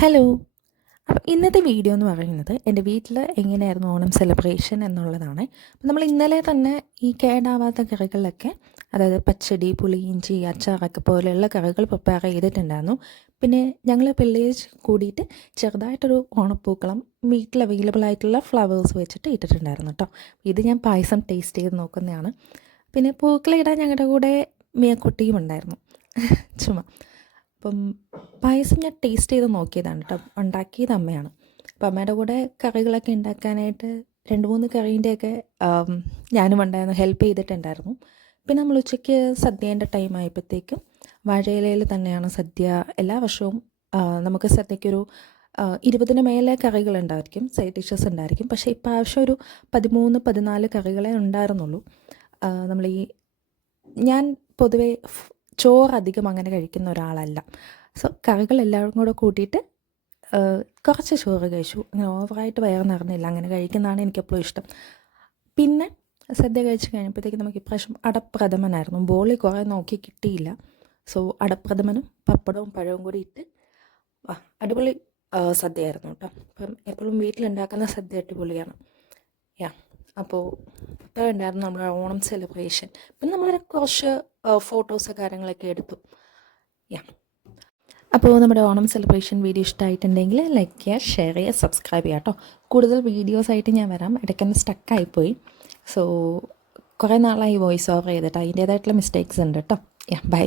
Hello. അപ്പോൾ ഇന്നത്തെ video എന്ന് പറയുന്നത് എൻ്റെ വീട്ടിൽ എങ്ങനെയായിരുന്നു ഓണം സെലിബ്രേഷൻ എന്നുള്ളതാണ്. അപ്പോൾ നമ്മൾ ഇന്നലെ തന്നെ ഈ കേടാവാത്ത കറികളിലൊക്കെ, അതായത് പച്ചടി, പുളി, ഇഞ്ചി, അച്ചാറൊക്കെ പോലെയുള്ള കറികൾ പ്രിപ്പയർ ചെയ്തിട്ടുണ്ടായിരുന്നു. പിന്നെ ഞങ്ങൾ പിള്ളേര് കൂടിയിട്ട് ചെറുതായിട്ടൊരു ഓണപ്പൂക്കളം വീട്ടിൽ അവൈലബിൾ ആയിട്ടുള്ള ഫ്ലവേഴ്സ് വെച്ചിട്ട് ഇട്ടിട്ടുണ്ടായിരുന്നു കേട്ടോ. ഇത് ഞാൻ പായസം ടേസ്റ്റ് ചെയ്ത് നോക്കുന്നതാണ്. പിന്നെ പൂക്കളിടാൻ ഞങ്ങളുടെ കൂടെ മിയക്കുട്ടിയും ഉണ്ടായിരുന്നു. ചുമ്മാ. അപ്പം പായസം ഞാൻ ടേസ്റ്റ് ചെയ്ത് നോക്കിയതാണ് കേട്ടോ. ഉണ്ടാക്കിയത് അമ്മയാണ്. അപ്പം അമ്മയുടെ കൂടെ കറികളൊക്കെ ഉണ്ടാക്കാനായിട്ട് 2-3 കറീൻ്റെയൊക്കെ ഞാനും ഉണ്ടായിരുന്നു, ഹെൽപ്പ് ചെയ്തിട്ടുണ്ടായിരുന്നു. പിന്നെ നമ്മൾ ഉച്ചയ്ക്ക് സദ്യേൻ്റെ ടൈം ആയപ്പോഴത്തേക്കും വാഴയിലയിൽ തന്നെയാണ് സദ്യ. എല്ലാ വർഷവും നമുക്ക് സദ്യക്കൊരു 20-ന് മേലെ കറികളുണ്ടായിരിക്കും, സൈഡ് ഡിഷസ് ഉണ്ടായിരിക്കും. പക്ഷേ ഇപ്രാവശ്യം ഒരു 13-14 കറികളെ ഉണ്ടായിരുന്നുള്ളൂ. നമ്മൾ ഞാൻ പൊതുവേ ചോറ് അധികം അങ്ങനെ കഴിക്കുന്ന ഒരാളല്ല. സോ കറികൾ എല്ലാവരും കൂടെ കൂട്ടിയിട്ട് കുറച്ച് ചോറ് കഴിച്ചു. അങ്ങനെ ഓവറായിട്ട് വയറ് നിറഞ്ഞില്ല. അങ്ങനെ കഴിക്കുന്നതാണ് എനിക്കെപ്പോഴും ഇഷ്ടം. പിന്നെ സദ്യ കഴിച്ച് കഴിഞ്ഞപ്പോഴത്തേക്ക് നമുക്ക് ഇപ്രാവശ്യം അടപ്രഥമനായിരുന്നു. ബോളി കുറേ നോക്കി കിട്ടിയില്ല. സോ അടപ്രഥമനും പപ്പടവും പഴവും കൂടി ഇട്ട് അടിപൊളി സദ്യയായിരുന്നു കേട്ടോ. അപ്പം എപ്പോഴും വീട്ടിലുണ്ടാക്കുന്ന സദ്യ അടിപൊളിയാണ്. യാ, അപ്പോൾ ഇത്ര ഉണ്ടായിരുന്നു നമ്മുടെ ഓണം സെലിബ്രേഷൻ. പിന്നെ നമ്മൾ കുറച്ച് ഫോട്ടോസ് കാര്യങ്ങളൊക്കെ എടുത്തു. യാ, അപ്പോൾ നമ്മുടെ ഓണം സെലിബ്രേഷൻ വീഡിയോ ഇഷ്ടമായിട്ടുണ്ടെങ്കിൽ ലൈക്ക് ചെയ്യുക, ഷെയർ ചെയ്യുക, സബ്സ്ക്രൈബ് ചെയ്യുക കേട്ടോ. കൂടുതൽ വീഡിയോസായിട്ട് ഞാൻ വരാം. ഇടയ്ക്കൊന്ന് സ്റ്റക്കായിപ്പോയി. സോ കുറേ നാളായി വോയിസ് ഓവർ ചെയ്തിട്ട് അതിൻ്റേതായിട്ടുള്ള മിസ്റ്റേക്സ് ഉണ്ട് കേട്ടോ. യാ, ബൈ.